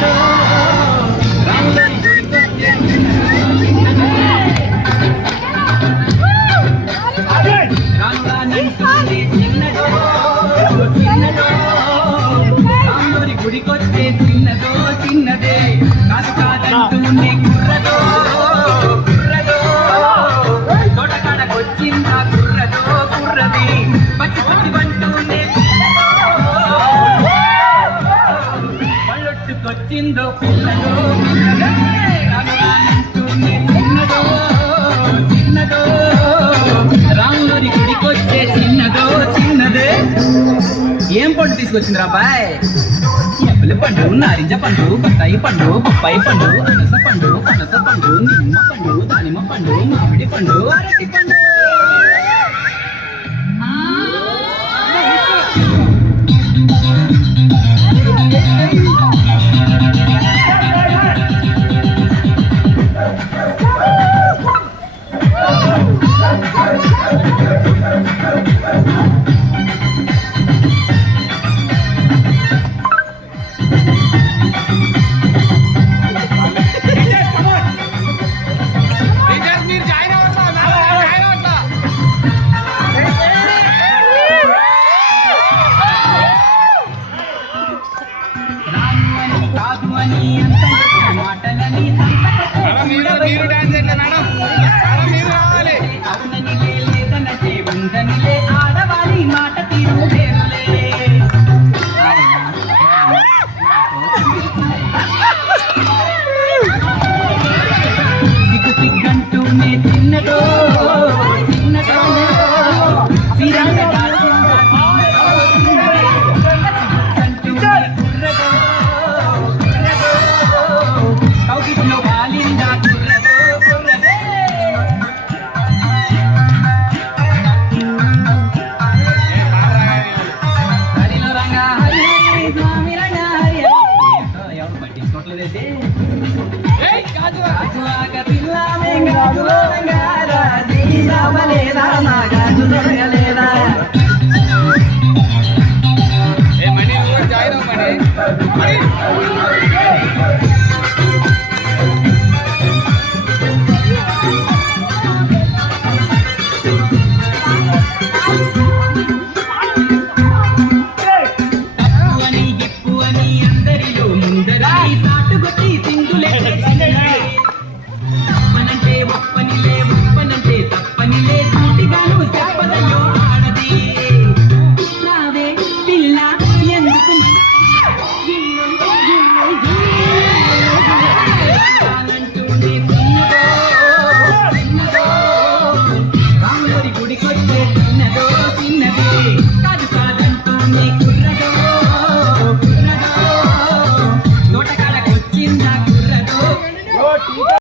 చిన్నదో రాములని గుడికొచ్చే చిన్నదో రాములానంటూనే చిన్నదో చిన్నదో రాముని గుడికొచ్చే చిన్నదో చిన్నదే కాదు కాదంటూనే కుర్రదో కుర్రదో తోటకాడకొచ్చిందా కుర్రదో కుర్రది పచ్చి పచ్చి వంటూనే పళ్ళొట్టుకొచ్చిందో పిల్లదో పిల్లదే రాములానంటూనే చిన్నదో చిన్నదో రాముని గుడికొచ్చే చిన్నదో చిన్నదే. ఏం పండు తీసుకొచ్చింది రాబాయ్? ఎప్పలి పండు, నారింజ పండు, బత్తాయి పండు, బొప్పాయి పండు, అనస పండు, పనస పండు, నిమ్మ పండు, దానిమ్మ పండు, మామిడి పండు, అరటి పండు. ఆడవాలి మాట తీరు సిగ్గు సిగ్గంటూనే చిన్నదో చిన్నదో గుడికొచ్చే చిన్నదో చిన్నది కాదు